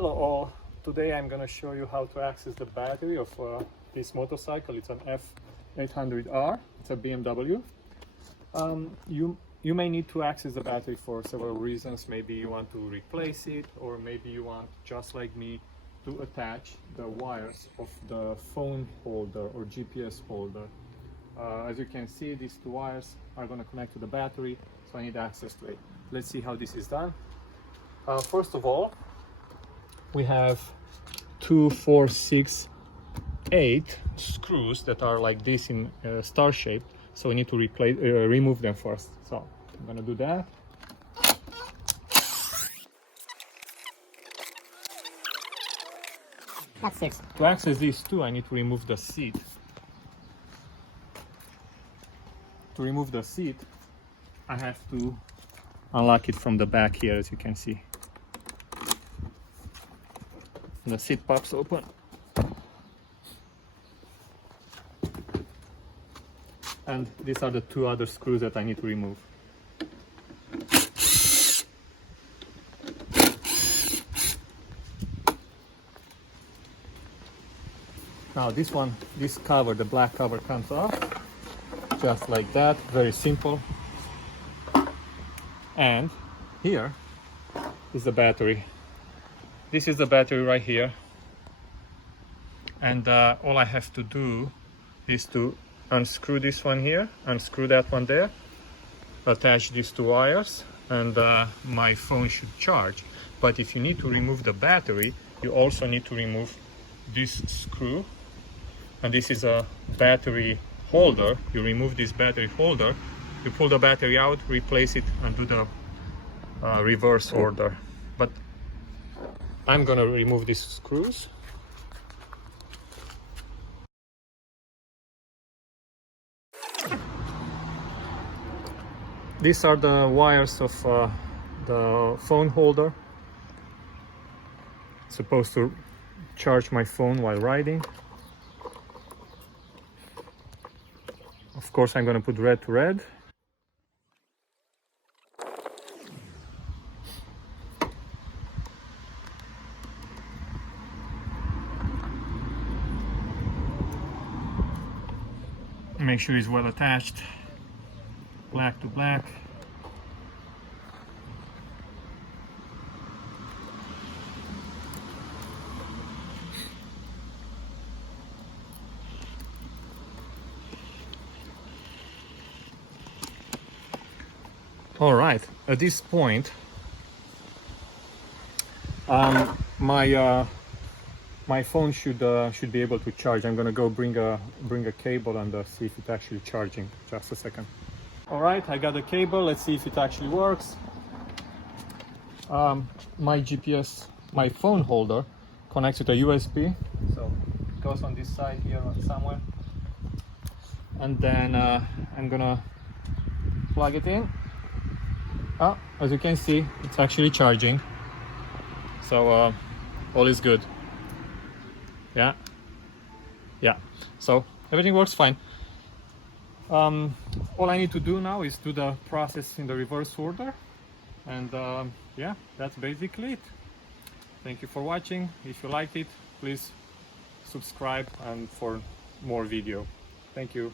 Hello all, today I'm gonna show you how to access the battery of this motorcycle. It's an F800R, it's a BMW. You may need to access the battery for several reasons. Maybe you want to replace it, or maybe you want, just like me, to attach the wires of the phone holder or GPS holder. As you can see, these two wires are going to connect to the battery, so I need access to it. Let's see how this is done. First of all, we have 2, 4, 6, 8 screws that are like this in star shape, so we need to remove them first. So I'm going to do that. That's 6. To access these two, I need to remove the seat. To remove the seat, I have to unlock it from the back here, as you can see. The seat pops open. And these are the two other screws that I need to remove. Now this cover, the black cover, comes off just like that, very simple. And here is the battery. This is the battery right here, and all I have to do is to unscrew this one here, unscrew that one there, attach these two wires, and my phone should charge. But if you need to remove the battery, you also need to remove this screw, and this is a battery holder. You remove this battery holder, you pull the battery out, replace it, and do the reverse order. But I'm gonna remove these screws. These are the wires of the phone holder. It's supposed to charge my phone while riding. Of course, I'm gonna put red to red. Make sure it's well attached, black to black. All right, at this point, my phone should be able to charge. I'm gonna go bring a cable and see if it's actually charging. Just a second. All right, I got the cable. Let's see if it actually works. My GPS, my phone holder, connects with a USB, so it goes on this side here somewhere. And then I'm gonna plug it in. As you can see, it's actually charging. So all is good. Yeah, so everything works fine. All I need to do now is do the process in the reverse order, and yeah, that's basically it. Thank you for watching. If you liked it, please subscribe and for more video. Thank you.